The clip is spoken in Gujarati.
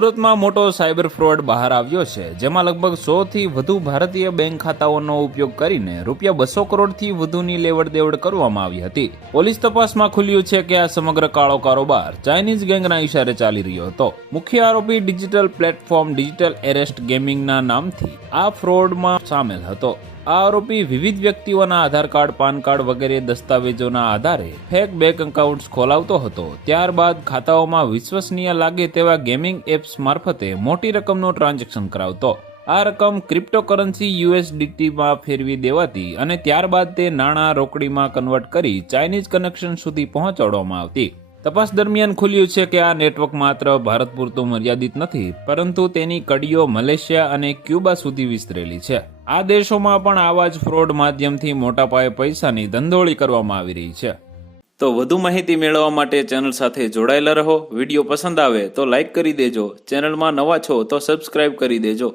સુરતમાં મોટો સાયબર ફ્રોડ બહાર આવ્યો છે, જેમાં લગભગ 100 થી વધુ ભારતીય બેંક ખાતાઓનો ઉપયોગ કરીને રૂપિયા 200 કરોડથી વધુની લેવડ દેવડ કરવામાં આવી હતી. પોલીસ તપાસમાં ખુલ્યું છે કે આ સમગ્ર કાળો કારોબાર ચાઇનીઝ ગેંગના ઇશારે ચાલી રહ્યો હતો. મુખ્ય આરોપી ડિજિટલ પ્લેટફોર્મ ડિજિટલ એરેસ્ટ ગેમિંગના નામથી આ ફ્રોડમાં સામેલ હતો. આ આરોપી વિવિધ વ્યક્તિઓના આધાર કાર્ડ, પાન કાર્ડ વગેરે દસ્તાવેજોના આધારે ફેક બેંક એકાઉન્ટ્સ ખોલાવતો હતો. ત્યારબાદ ખાતાઓમાં વિશ્વસનીય લાગે તેવા ગેમિંગ એપ્સ મારફતે મોટી રકમનું ટ્રાન્ઝેક્શન કરાવતો. આ રકમ ક્રિપ્ટોકરન્સી USDTમાં ફેરવી દેવાતી અને ત્યારબાદ તે નાણાં રોકડીમાં કન્વર્ટ કરી ચાઇનીઝ કનેક્શન સુધી પહોંચાડવામાં આવતી. તપાસ દરમિયાન ખુલ્યું છે કે આ નેટવર્ક માત્ર ભારત પૂરતું મર્યાદિત નથી, પરંતુ તેની કડીઓ મલેશિયા અને ક્યુબા સુધી વિસ્તરેલી છે. આ દેશોમાં પણ આવા જ ફ્રોડ માધ્યમથી મોટા પાયે પૈસાની ધંધોળી કરવામાં આવી રહી છે. તો વધુ માહિતી મેળવવા માટે ચેનલ સાથે જોડાયેલા રહો. વિડીયો પસંદ આવે તો લાઇક કરી દેજો. ચેનલમાં નવા છો તો સબસ્ક્રાઇબ કરી દેજો.